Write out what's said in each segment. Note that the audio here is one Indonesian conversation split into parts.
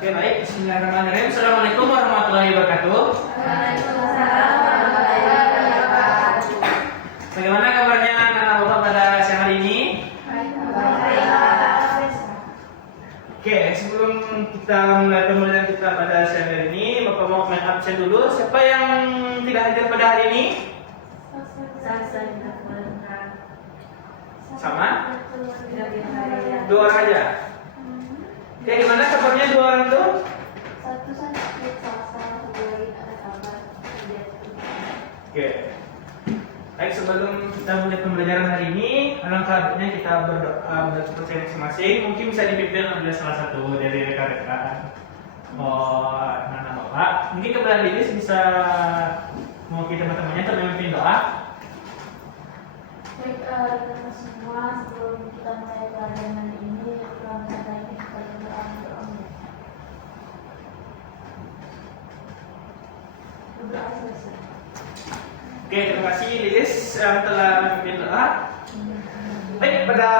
Oke, baik. Bismillahirrahmanirrahim. Assalamualaikum warahmatullahi wabarakatuh. Waalaikumsalam warahmatullahi wabarakatuh. Bagaimana kabarnya anak-anak bapak pada siang hari ini? Oke, sebelum kita mulai pembelajaran kita pada siang hari ini, bapak mau main absen dulu. Siapa yang tidak hadir pada hari ini? Sama? Dua orang aja. Oke, gimana kabarnya dua orang itu? Satu sakit, satu lagi ada kabar. Oke. Baik, sebelum kita mulai pembelajaran hari ini, alangkah baiknya kita berdoa bersama masing-masing. Mungkin bisa dipimpin oleh salah satu dari rekan-rekan anak-anak bapak. Mungkin kepada Lilis bisa mewakili teman-temannya untuk memimpin doa. Baik, teman-teman semua, sebelum kita mulai pelajaran ini, kita berdoa untuk Allah. Berdoa selesai. Oke, terima kasih Lilis yang telah memimpin doa. Baik, pada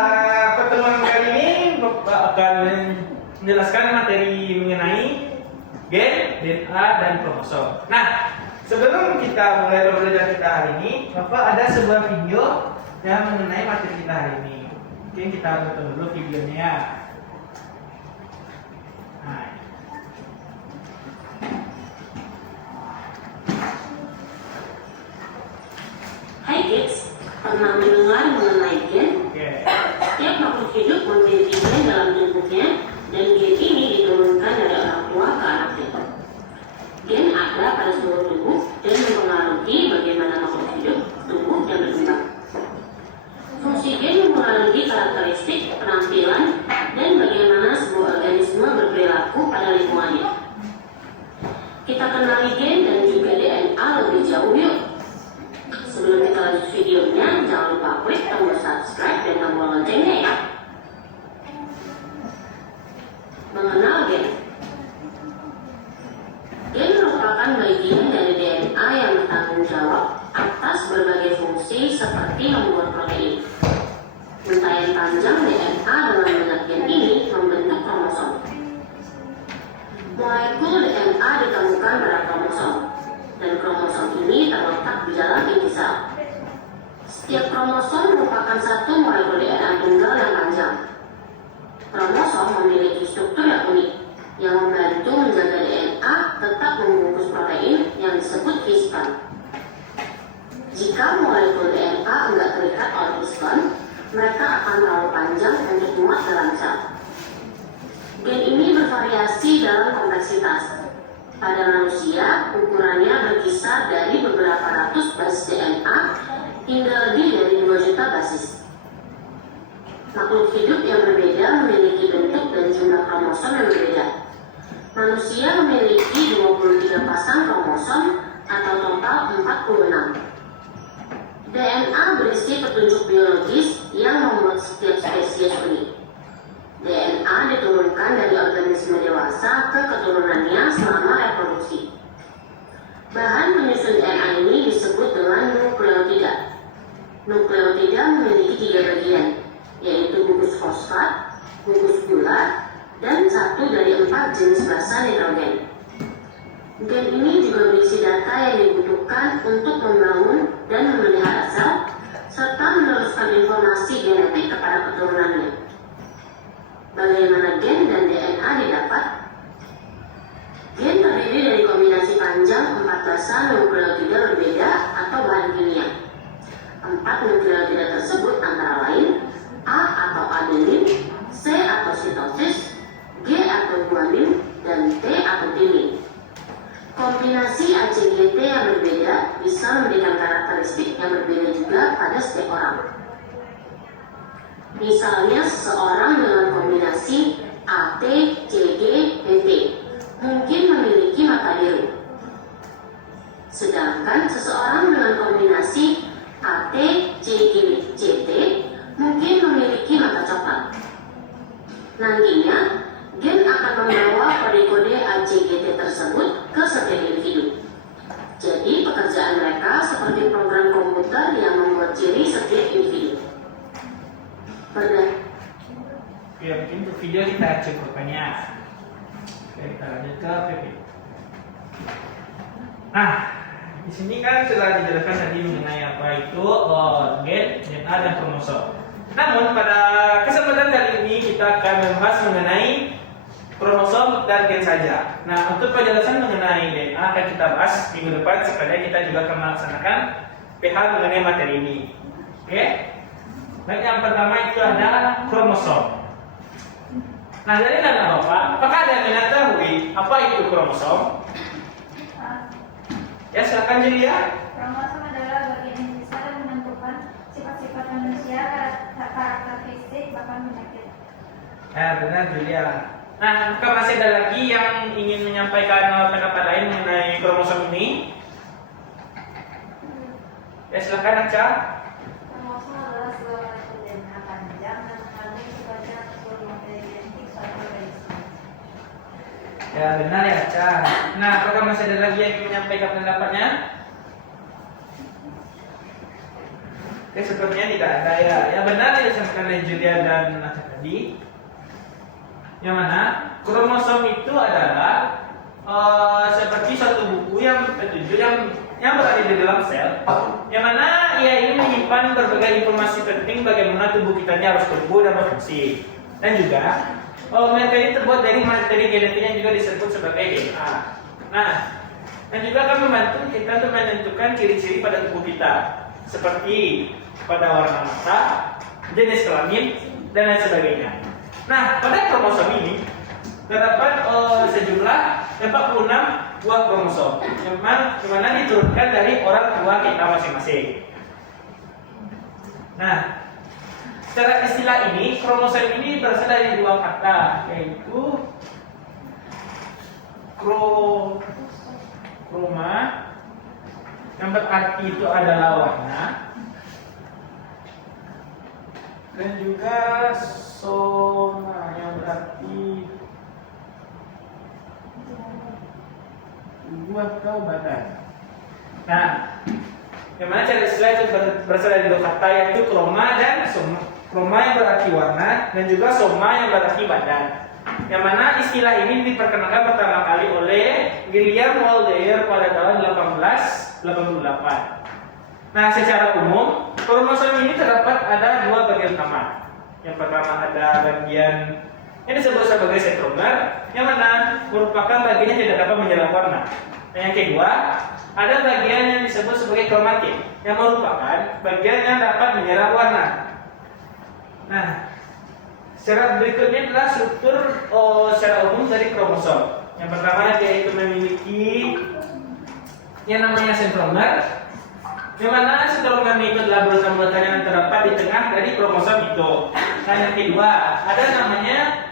pertemuan kali ini Bapak akan menjelaskan materi mengenai gen, DNA, dan kromosom. Nah, sebelum kita mulai pembelajaran kita hari ini, Bapak ada sebuah video yang mengenai materi kita hari ini. Mungkin kita tonton dulu videonya. Nah. Hai kids, pernah mendengar mengenai gen? Oke. Setiap makhluk hidup memiliki gen dalam tubuhnya, dan gen ini diturunkan dari orang tua ke anaknya. Gen ada pada seluruh tubuh dan mempengaruhi bagaimana makhluk hidup tumbuh dan berkembang. Fungsi gen mempengaruhi karakteristik, penampilan, dan bagaimana sebuah organisme berperilaku pada lingkungannya. Kita kenali gen dan juga DNA lebih jauh yuk. Sebelum kita lanjut videonya, jangan lupa klik tombol subscribe dan tombol loncengnya ya. Mengenal gen. Gen merupakan bagian dari DNA yang bertanggung jawab atas berbagai fungsi seperti membuat protein. Untayan panjang DNA dalam banyak gen ini membentuk kromosom. Molekul DNA ditemukan pada kromosom, dan kromosom ini terletak di dalam inti sel. Setiap kromosom merupakan satu molekul DNA tunggal yang panjang. Kromosom memiliki struktur yang unik, yang membantu menjaga DNA tetap membungkus protein yang disebut histon. Jika molekul DNA enggak terikat oleh histon, mereka akan terlalu panjang untuk muat dalam sel. Gen ini bervariasi dalam kompleksitas. Pada manusia, ukurannya berkisar dari beberapa ratus basis DNA hingga lebih dari 2 juta basis. Makhluk hidup yang berbeda memiliki bentuk dan jumlah kromosom yang berbeda. Manusia memiliki 23 pasang kromosom atau total 46. DNA berisi petunjuk biologis yang membuat setiap spesies unik. DNA diturunkan dari organisme dewasa ke keturunannya selama reproduksi. Bahan penyusun DNA ini disebut dengan nukleotida. Nukleotida memiliki 3 bagian, yaitu gugus fosfat, gugus gula, dan 1 dari 4 jenis basa nitrogen. Gen ini juga berisi data yang dibutuhkan untuk membangun dan memelihara sel, serta meneruskan informasi genetik kepada keturunannya. Bagaimana gen dan DNA didapat? Gen terdiri dari kombinasi panjang 4 basa nukleotida berbeda atau bahan kimia. 4 nukleotida tersebut antara lain A atau adenin, C atau sitosis, G atau guanin, dan T atau timin. Kombinasi ACGT yang berbeda bisa memberikan karakteristik yang berbeda juga pada setiap orang. Misalnya seseorang dengan kombinasi AT, CG, PT mungkin memiliki mata biru. Sedangkan seseorang dengan kombinasi AT, CG, CT mungkin memiliki mata coklat. Nantinya, gen akan membawa kode-kode ACGT tersebut ke setiap individu. Jadi pekerjaan mereka seperti program komputer yang membuat ciri setiap individu. Ya, mungkin untuk video kita cukupkannya. Oke, kita lanjut ke PP. Nah, di sini kan sudah dijelaskan tadi mengenai apa itu gen, DNA dan kromosom. Namun pada kesempatan kali ini kita akan membahas mengenai kromosom dan gen saja. Nah, untuk penjelasan mengenai DNA akan kita bahas minggu depan sekalian kita juga akan melaksanakan PH mengenai materi ini. Oke? Baik, yang pertama itu ada kromosom. Nah, dari nada Bapak, apakah ada yang mengetahui apa itu kromosom? Ya, silakan Julia. Kromosom adalah bagian yang bisa menentukan sifat-sifat manusia, karakter fisik, bahkan penyakit. Ya, benar Julia. Nah, apakah masih ada lagi yang ingin menyampaikan pendapat lain mengenai kromosom ini? Ya, silakan Aca. Kromosom adalah sebuah rangkaian DNA panjang dan mengandung sebanyak 10 materi genetik suatu organisme. Ya, benar ya Aca. Nah, apakah masih ada lagi yang ingin menyampaikan pendapatnya? Oke, sepertinya tidak ada ya. Ya, benar yang disampaikan oleh Julia dan Aca tadi. Yang mana kromosom itu adalah seperti satu buku yang tertuju yang berada di dalam sel, yang mana ia ini menyimpan berbagai informasi penting bagaimana tubuh kita ini harus tumbuh dan berfungsi, dan juga materi terbuat dari materi genetik yang juga disebut sebagai DNA. Nah, dan juga akan membantu kita untuk menentukan ciri-ciri pada tubuh kita, seperti pada warna mata, jenis kelamin, dan lain sebagainya. Nah, pada kromosom ini terdapat sejumlah 46 buah kromosom yang mana diturunkan dari orang tua kita masing-masing. Nah, secara istilah ini, kromosom ini berasal dari dua kata, yaitu kroma yang berarti itu adalah warna, dan juga soma yang berarti tubuh atau badan. Nah, yang mana cara istilah itu berasal dari dua kata, yaitu kroma dan soma. Kroma yang berarti warna dan juga soma yang berarti badan. Yang mana istilah ini diperkenalkan pertama kali oleh William Waldeyer pada tahun 1888. Nah, secara umum, kromosom ini terdapat ada dua bagian utama. Yang pertama ada bagian yang disebut sebagai sentromer, yang mana merupakan bagian yang tidak dapat menyerap warna. Dan yang kedua, ada bagian yang disebut sebagai kromatin, yang merupakan bagian yang dapat menyerap warna. Nah, secara berikutnya adalah struktur secara umum dari kromosom. Yang pertama yaitu memiliki yang namanya sentromer, yang mana sentromer itu adalah bulatan-bulatan yang terdapat di tengah dari kromosom itu. Dan yang kedua, ada namanya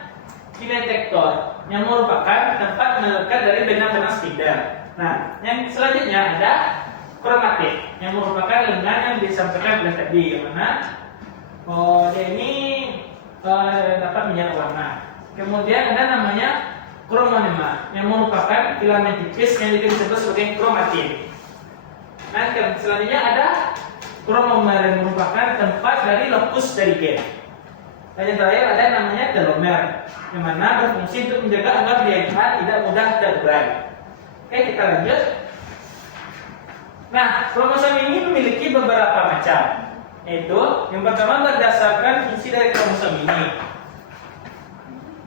kinetektor, yang merupakan tempat melekat dari benang-benang spindel. Nah, yang selanjutnya ada kromatin, yang merupakan lengan yang disampaikan oleh tadi, yang mana dia ini dapat menyerap warna. Kemudian ada namanya kromonema, yang merupakan filamen tipis yang disebut sebagai kromatin. Nah, selanjutnya ada kromomer, yang merupakan tempat dari lokus dari gen. Dan yang terakhir ada namanya telomer, yang mana berfungsi untuk menjaga agar DNA tidak mudah terurai. Oke, kita lanjut. Nah, kromosom ini memiliki beberapa macam, yaitu yang pertama berdasarkan fungsi dari kromosom ini.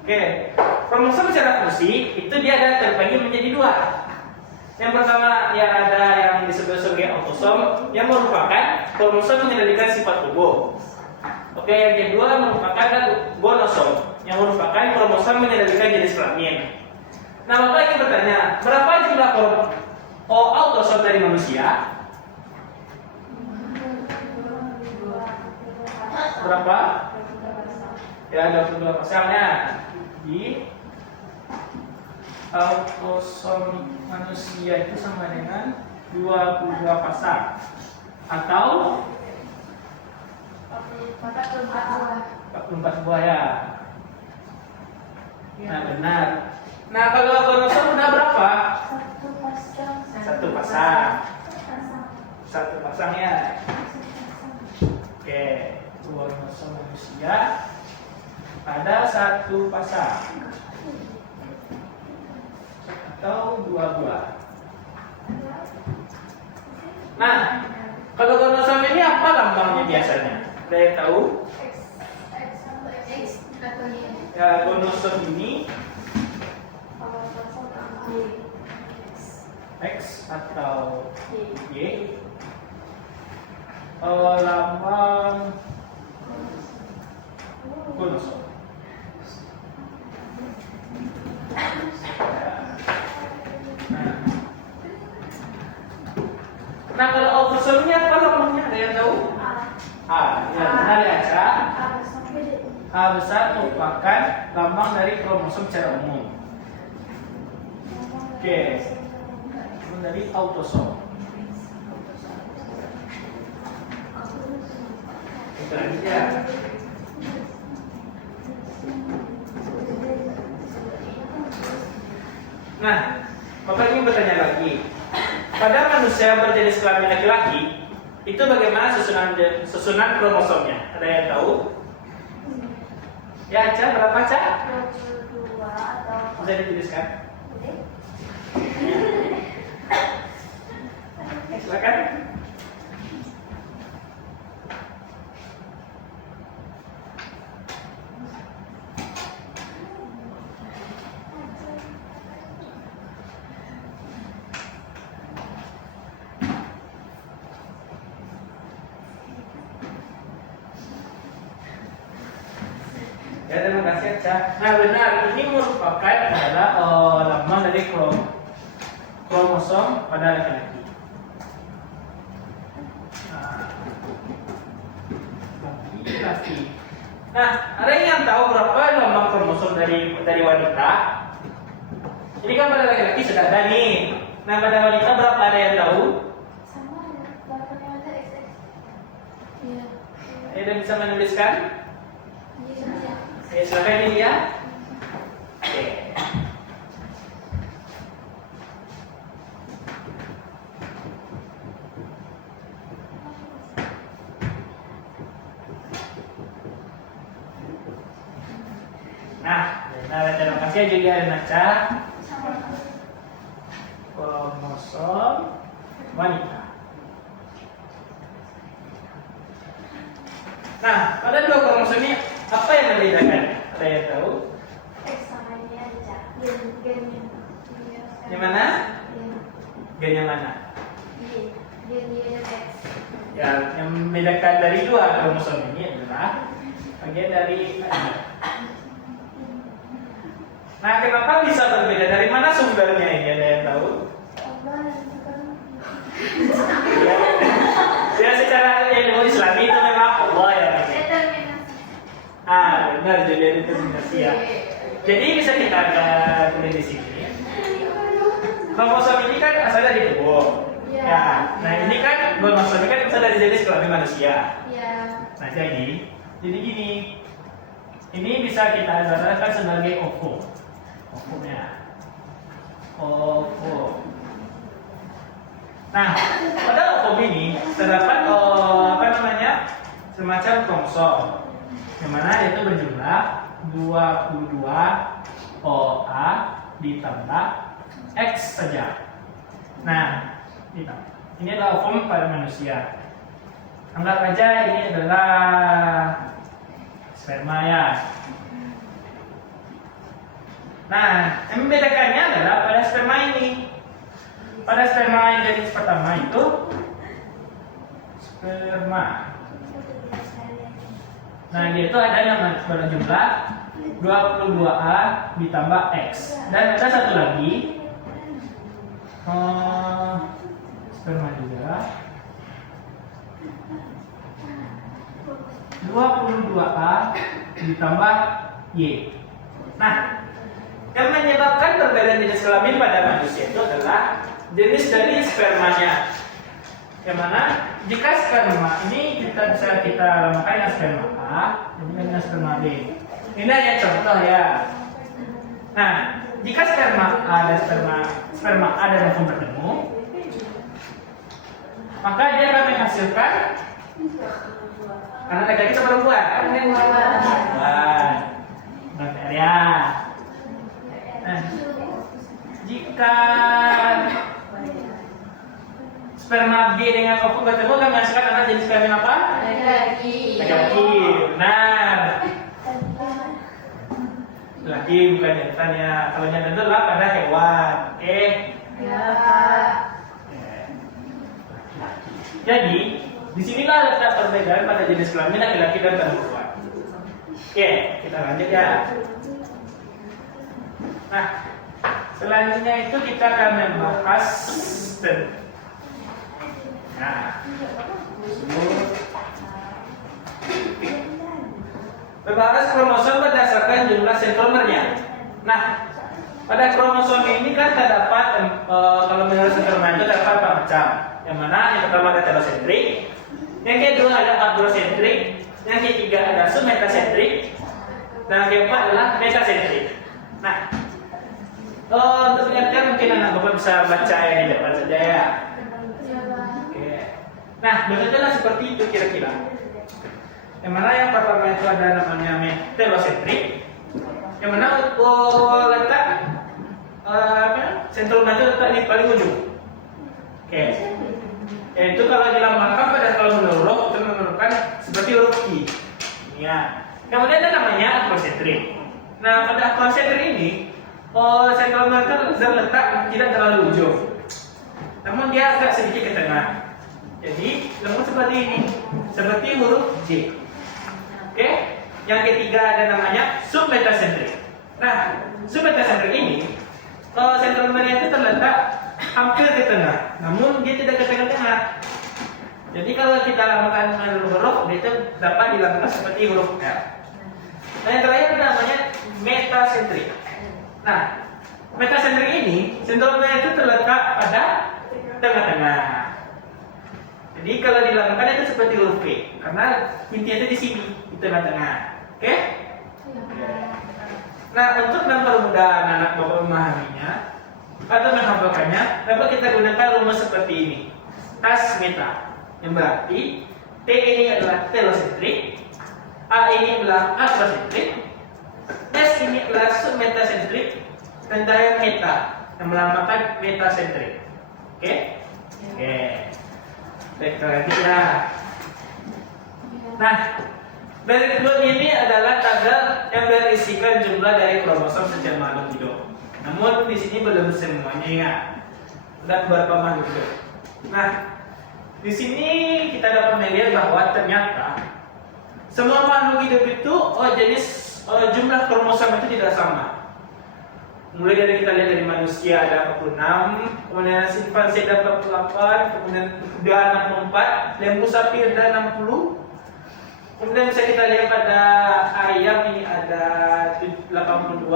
Oke, kromosom secara fungsi itu dia ada terbagi menjadi dua. Yang pertama ya ada yang disebut sebagai autosom, yang merupakan kromosom mengendalikan sifat tubuh. Oke, yang kedua merupakan gonosom, yang merupakan kromosom mengendalikan jenis kelamin. Nah, Bapak ingin bertanya, berapa jumlah autosom dari manusia? Berapa? Ya, 22 pasangnya. Di autosom manusia itu sama dengan 22 pasang atau 44 buah ya. Nah, benar. Nah, kalau gonosom udah berapa? Satu pasang. Satu pasang ya. Oke, gonosom manusia ada satu pasang. atau dua buah. Nah, kalau kromosom ini apa lambangnya biasanya? Ada yang tahu? Ya, kromosom ini X atau Y. Lambang kromosom. Nah, kalau autosomnya apa lambangnya? Ada yang tahu? A. Ya, benar ya, Ca. A besar merupakan lambang dari kromosom secara umum. Oke. Dari autosom. Itu aja. Nah, Bapak ingin bertanya lagi. Pada manusia berjenis kelamin laki-laki, itu bagaimana susunan kromosomnya? Ada yang tahu? Ya, Ca, berapa, Ca? 22 atau Bisa dituliskan? Silakan. Ya, terima kasih, Ca. Nah, benar, ini merupakan adalah lambang dari kromosom pada laki-laki. Laki-laki. Nah, ada yang tahu berapa lambang kromosom dari wanita? Ini kan pada laki-laki sudah ada nih. Nah, pada wanita berapa, ada yang tahu? sama ya, belakangnya ada XX. Iya. Ada bisa menuliskan? Iya. Oke, silakan ini ya. Oke. Nah, terima kasih juga Naca. Kromosom wanita. Nah, pada dua kromosom ini apa yang membedakan? Ada yang tahu? X sama ini aja. Gen-gennya. Yang mana? Gen yang mana? Gen X. Ya, yang membedakan dari dua kromosom ini adalah bagian dari Nah, kenapa bisa berbeda? Dari mana sumbernya ini? Ada yang tahu? Ya, secara ilmu Islami itu memang Allah ya. Benar, jadi determinasi ya. Jadi bisa kita tulis di sini. Kromosom ini kan asal dari tubuh. Ya. Nah, ini kan kromosom ini kan asal dari jenis kelamin manusia. Nah, jadi gini. Ini bisa kita ibaratkan sebagai ovum. Ovumnya. Ovum. Nah, pada ovum ini terdapat semacam kromosom, yang mana itu berjumlah 22 OA ditambah X saja. Nah, ini adalah ovum pada manusia. Anggap aja ini adalah sperma ya. Nah, yang membedakannya adalah pada sperma ini. Pada sperma yang jenis pertama itu sperma. Nah, dia itu ada yang berjumlah 22A ditambah X. Dan ada satu lagi sperma juga 22A ditambah Y. Nah, yang menyebabkan perbedaan jenis kelamin pada manusia itu adalah jenis dari spermanya. Yang mana jika sperma ini bisa kita namakan yang sperma A, ini kan yang sperma B. Ini hanya contoh ya. Nah, jika sperma A dan sperma A dan ovum bertemu, maka dia akan menghasilkan anak laki-laki atau perempuan? Perempuan. Ya. Nah, sperma B dengan ovum bertemu akan menghasilkan anak jenis kelamin apa? Laki-laki. Laki-laki. Benar. Laki bukan jantannya. Kalau jantan itu adalah pada hewan. Oke. Ya, Pak. Jadi, disinilah letak perbedaan pada jenis kelamin laki-laki dan perempuan. Oke, kita lanjut ya. Nah, selanjutnya itu kita akan membahas membahas kromosom berdasarkan jumlah sentromernya. Nah, pada kromosom ini kan terdapat kalau menurut sentromer itu terdapat 4 macam. Yang mana yang pertama ada telosentrik, yang kedua ada androsentrik, yang ketiga ada submetasentrik, dan yang keempat adalah metasentrik. Nah, untuk mengingatkan mungkin anak bapak bisa baca yang di depan saja ya. Oke. Nah, bentuknya seperti itu kira-kira. Yang mana yang pertama itu ada namanya telosentrik, yang mana letak sentrumnya itu letak di paling ujung. Oke. Itu kalau dilambangkan pada kalau menurut itu menurutkan seperti huruf I. Ya. Kemudian ada namanya akrosentrik. Nah, pada akrosentrik ini sentrumnya itu terletak tidak terlalu ujung, namun dia agak sedikit ke tengah. Jadi lembut seperti ini, seperti huruf J. Oke. Yang ketiga ada namanya submetasentrik. Nah, submetasentrik ini sentrumnya itu terletak hampir ke tengah, namun dia tidak ke tengah-tengah. Jadi kalau kita lambangkan dengan huruf, dia itu dapat dilambangkan seperti huruf L. Nah, yang terakhir namanya metasentrik. Nah, metasentrik ini sentrumnya itu terletak pada tengah-tengah. Jadi kalau dilambangkan itu seperti huruf P, karena intinya itu di sini, di tengah-tengah. Oke? Nah, untuk mempermudah anak bapak memahaminya atau menghafalkannya, dapat kita gunakan rumus seperti ini. Tas meta, yang berarti T ini adalah telosentrik, A ini adalah akrosentrik, S ini adalah submetasentrik, dan daya meta yang melambangkan metasentrik. Oke? Oke. Baik, lanjut ya. Nah, berikut ini adalah tabel yang berisikan jumlah dari kromosom setiap makhluk hidup. Namun di sini belum semuanya ya. Ada beberapa makhluk hidup. Nah, di sini kita dapat melihat bahwa ternyata semua makhluk hidup itu jenis jumlah kromosom itu tidak sama. Mulai dari kita lihat dari manusia ada 46, kemudian simpanse ada 48, kemudian kuda 64, lembu sapi ada 60. Kemudian bisa kita lihat pada ayam ini ada 82,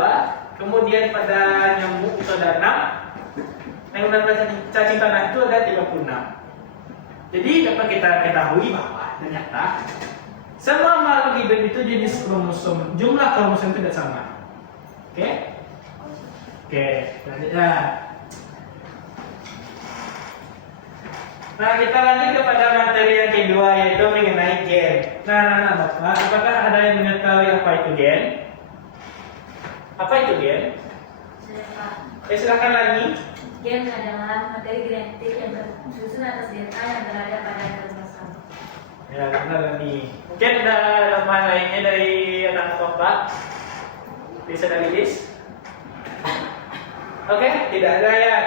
kemudian pada nyamuk itu ada 6, kemudian pada cacing tanah itu ada 36. Jadi dapat kita ketahui bahwa ternyata semua makhluk hidup itu jenis kromosom, jumlah kromosom tidak sama. Oke? Oke, lanjut ya. Nah, kita lanjut kepada materi yang kedua, yaitu mengenai gen. Nah, Bapak, apakah ada yang mengetahui apa itu gen? Apa itu gen? Silakan lagi. Gen adalah materi genetik yang tersusun atas DNA yang berada pada kromosom. Ya, benar nih. Mungkin ada tambahan lainnya dari anak Bapak? Bisa dari list? Oke, tidak ada ya.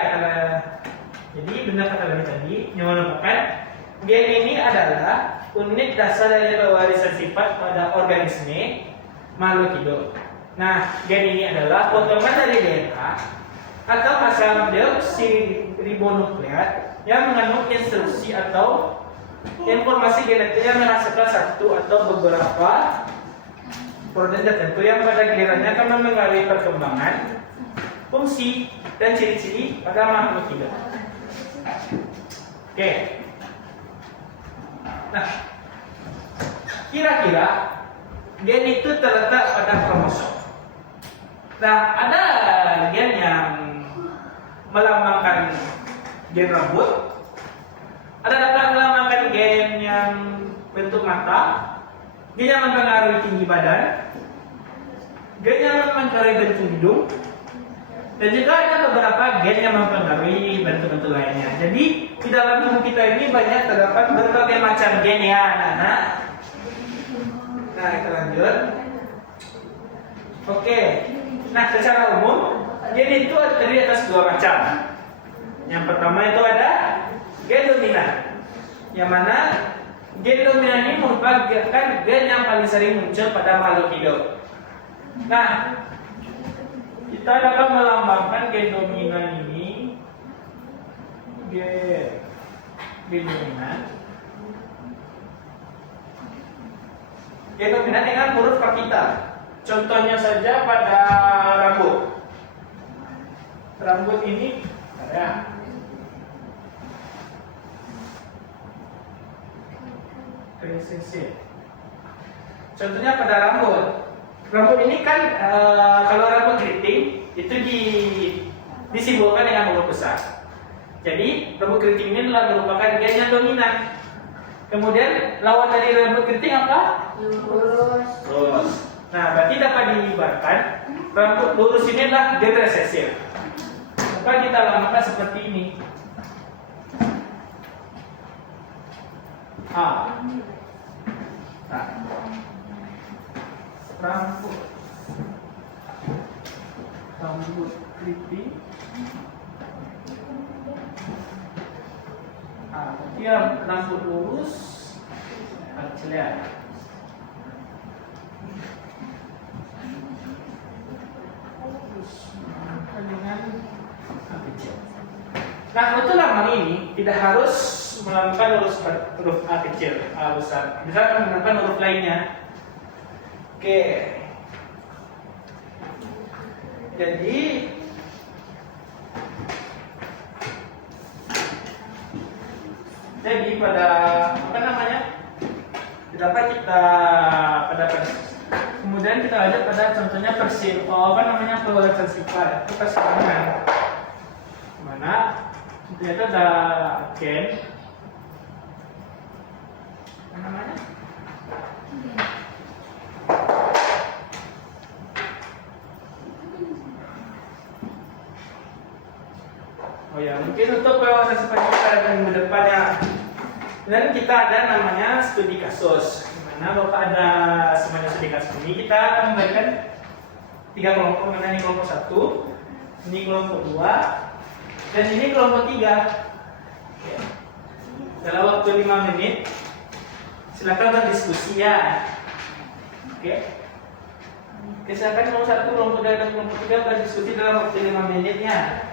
Jadi benar kata kami tadi, yang merupakan gen ini adalah unit dasar dari pewarisan sifat pada organisme makhluk hidup. Nah, gen ini adalah potongan dari DNA atau asam deoksiribonukleat yang mengandung instruksi atau informasi genetik yang menghasilkan satu atau beberapa protein tertentu yang pada gilirannya akan mempengaruhi perkembangan, fungsi, dan ciri-ciri pada makhluk hidup. Oke. Nah, kira-kira gen itu terletak pada kromosom. Nah, ada gen yang melambangkan gen rambut, ada dapat melambangkan gen yang bentuk mata, gen yang mempengaruhi tinggi badan, gen yang mempengaruhi bentuk hidung, Dan juga ada beberapa gen yang mempengaruhi bentuk-bentuk lainnya. Jadi di dalam tubuh kita ini banyak terdapat berbagai macam gen ya anak-anak. Nah kita lanjut. Oke. Nah secara umum gen itu terdiri atas dua macam. Yang pertama itu ada gen dominan. Yang mana gen dominan ini merupakan gen yang paling sering muncul pada makhluk hidup. Nah, kita dapat melambangkan gen dominan ini gen dominan dengan huruf kapital. Contohnya saja pada rambut. Rambut ini ada. Contohnya pada rambut. Rambut ini kan kalau rambut keriting itu disimbolkan dengan huruf besar. Jadi rambut keriting ini adalah merupakan gen yang dominan. Kemudian lawan dari rambut keriting apa? Lurus. Nah, berarti dapat diibaratkan rambut lurus ini adalah gen resesif. Maka kita lambangkan seperti ini. A. Nah. Rambut keriting. Dia rambut lurus, celia. Nah, untuk lambang ini tidak harus melakukan huruf A kecil, A besar. Bisa menggunakan huruf lainnya. Oke. Jadi pada apa namanya? Dapat kita pada kemudian kita lanjut pada contohnya penguatan sifat itu persilangan. Mana ternyata ada gen apa namanya? Oh ya, mungkin untuk penguatan sifat kita yang kedepannya. Dan kita ada namanya studi kasus. Dimana Bapak ada semuanya studi kasus ini kita akan memberikan 3 kelompok. Mana ini kelompok 1, ini kelompok 2, dan ini kelompok 3. Dalam waktu 5 menit silakan berdiskusi ya. Oke. Silakan kelompok 1, kelompok 2, dan kelompok 3 berdiskusi dalam waktu 5 menitnya.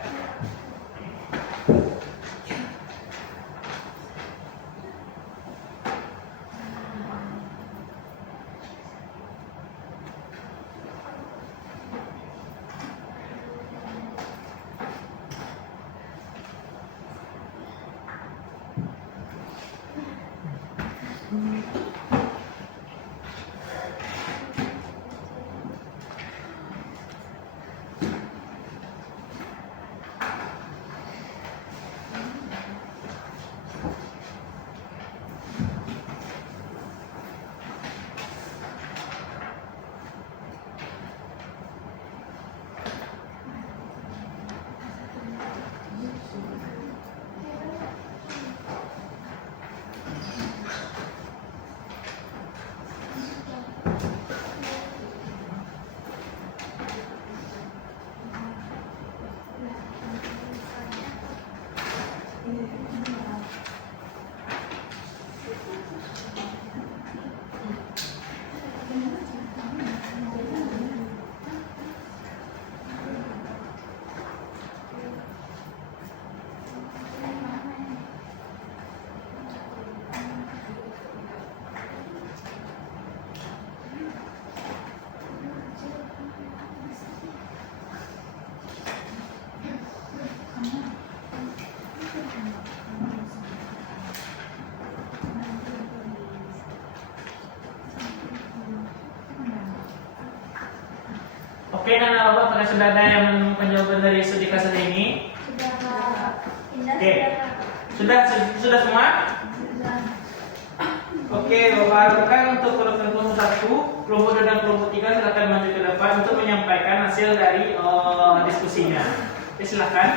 Oke, dan Bapak apakah sudah ada yang menemukan jawaban dari studi kasus ini? Oke, sudah semua? Oke, Bapak harapkan untuk kelompok 1, kelompok 2 dan kelompok 3 silakan maju ke depan untuk menyampaikan hasil dari diskusinya. Oke, silakan.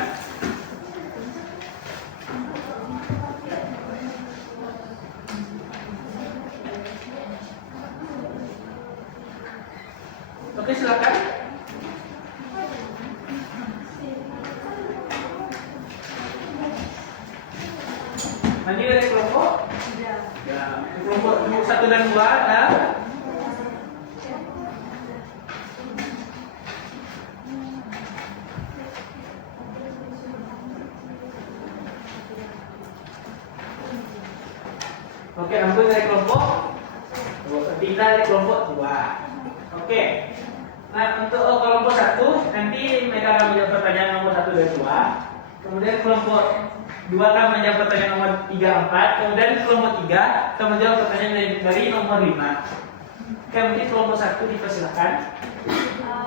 Oke, silakan. Mandi dari kelompok? Ya, kelompok 1 dan 2 ada. Oke, ambil dari kelompok 3 dari kelompok 2. Oke. Nah, untuk kelompok 1 nanti mereka akan menjawab pertanyaan nomor 1 dan 2. Kemudian kelompok 2 akan menjawab pertanyaan nomor 3, 4. Kemudian kelompok 3 akan menjawab pertanyaan dari nomor 5. Oke, mungkin kelompok 1 dipersilakan.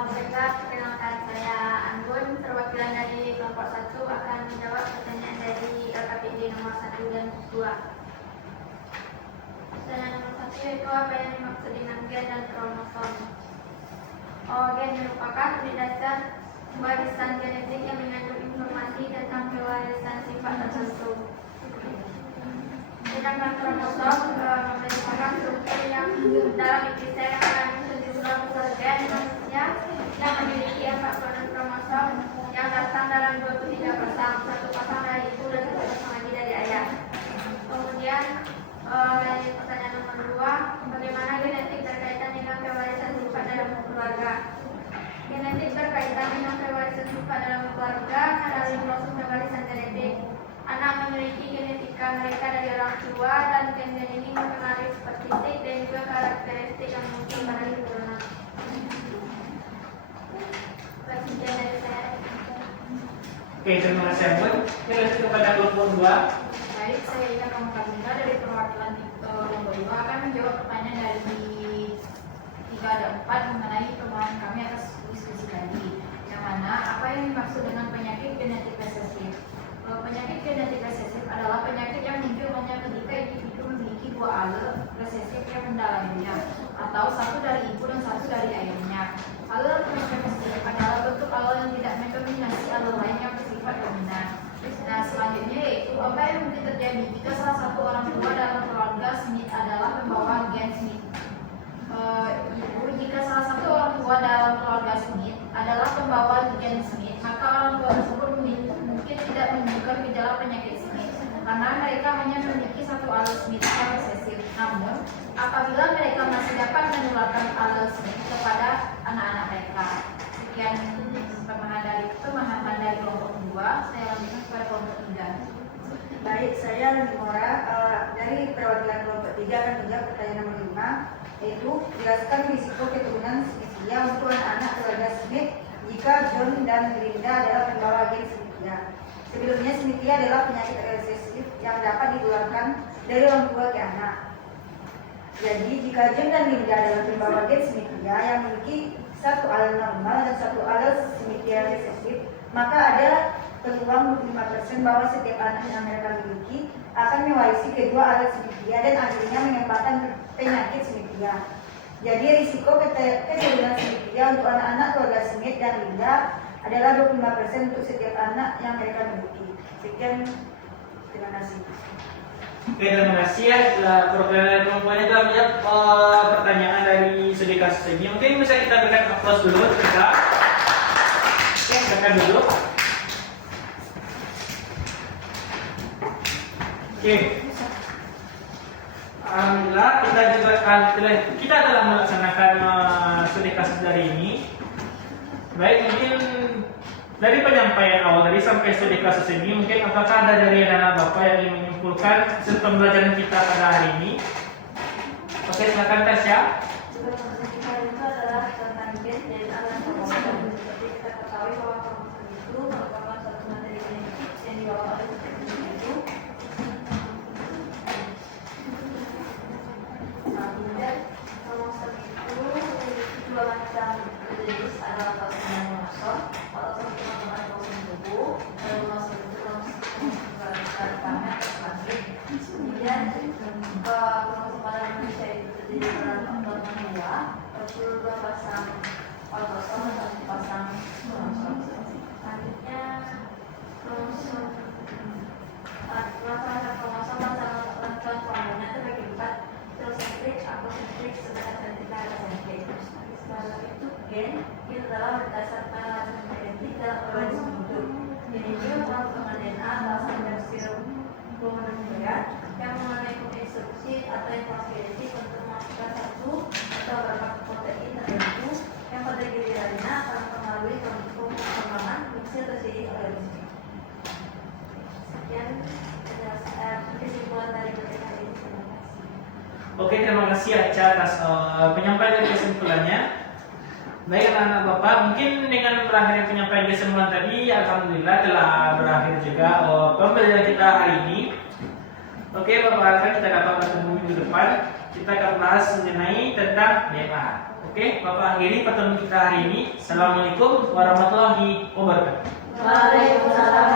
Baiklah, perkenalkan saya Anggun, perwakilan dari kelompok 1 akan menjawab pertanyaan dari LKPD nomor 1 dan 2. Pertanyaan nomor 1 yaitu apa yang dimaksud dengan gen dan kromosom? Gen merupakan unit dasar warisan genetik yang mengandung informasi tentang pewarisan sifat tertentu. Sedangkan kromosom merupakan struktur yang dalam isi sel mengandung 70 gen manusia yang memiliki 46 kromosom yang datang dalam 23 pasang, 1 pasang dari ibu dan 1 pasang lagi dari ayah. Kemudian dari pertanyaan nomor 2, bagaimana genetik berkaitan dengan pewarisan sifat dalam keluarga? Genetik berkaitan dengan pewarisan sifat dalam keluarga melalui proses pewarisan genetik. Anak memiliki genetika mereka dari orang tua dan gen-gen ini mempengaruhi sifat fisik dan juga karakteristik yang mungkin pada keturunan. Sekian dari saya. Oke, terima kasih Anggun. Kita kepada kelompok 2. Baik, saya Ika Kamukamina dari perwakilan kelompok 2 akan menjawab pertanyaan dari 3 dan 4 mengenai permohonan kami atas diskusi tadi. Yang mana, apa yang dimaksud dengan penyakit genetik resesif? Penyakit genetik resesif adalah penyakit yang muncul hanya ketika individu memiliki 2 alel resesif yang mendalaminya, atau 1 dari ibu dan 1 dari ayahnya. Alel resesif adalah bentuk alel yang tidak mendominasi alel lain yang bersifat dominan. Nah, selanjutnya yaitu apa yang mungkin terjadi jika salah satu orang tua dalam keluarga Smith adalah pembawa gen Smith. Jika salah satu orang tua dalam keluarga Smith adalah pembawa gen Smith, maka orang tua tersebut mungkin tidak menunjukkan gejala penyakit Smith karena mereka hanya memiliki 1 alel Smith yang resesif. Namun, apabila mereka masih dapat menularkan alel Smith kepada anak-anak mereka. Sekian pemahaman dari kelompok 2. Saya lanjutkan kepada kelompok 3. Baik, saya Limora dari perwakilan kelompok 3 akan menjawab pertanyaan nomor 5, yaitu jelaskan risiko keturunan Smithia untuk anak-anak keluarga Smith jika John dan Glinda adalah pembawa gen Smithia. Sebelumnya Smithia adalah penyakit resesif yang dapat ditularkan dari orang tua ke anak. Jadi jika John dan Glinda adalah pembawa gen Smithia yang memiliki 1 alel normal dan 1 alel Smithia resesif, maka ada peluang 25% bahwa setiap anak yang mereka miliki akan mewarisi kedua alel Smithia dan akhirnya menyebabkan penyakit Smithia. Jadi risiko keturunan Smithia untuk anak-anak keluarga Smith dan Linda adalah 25% untuk setiap anak yang mereka miliki. Sekian, terima kasih. Oke, terima kasih ya. Program dari kelompoknya telah menjawab pertanyaan dari studi kasus ini. Mungkin bisa kita berikan aplaus dulu, kita. Oke, silakan dulu. Oke. Alhamdulillah kita telah melaksanakan studi kasus dari ini. Baik, mungkin dari penyampaian awal tadi sampai studi kasus ini, mungkin apakah ada dari anak Bapak yang ingin menyimpulkan hasil pembelajaran kita pada hari ini? Oke, silakan Tasya. Kita itu adalah tentang gen dan alat kromosom. Seperti kita ketahui bahwa kromosom itu merupakan suatu materi genetik yang dibawa oleh setiap individu. Kemudian kromosom itu memiliki 2 macam jenis, adalah kromosom kromosom atau kromosom kromosom tubuh. Kromosom itu kromosom pertama atau selanjutnya. Kemudian kromosom pada manusia itu terdiri dari 4 Sekian kesimpulan dari materi hari ini. Terima kasih. Oke, terima kasih Aca atas penyampaian kesimpulannya. Baik anak-anak Bapak, mungkin dengan berakhirnya penyampaian kesimpulan tadi, alhamdulillah telah berakhir juga pembelajaran kita hari ini. Oke Bapak, kita dapat bertemu minggu depan. Kita akan bahas mengenai tentang DMA. Oke, Bapak akhiri pertemuan kita hari ini. Assalamualaikum warahmatullahi wabarakatuh. Waalaikumsalam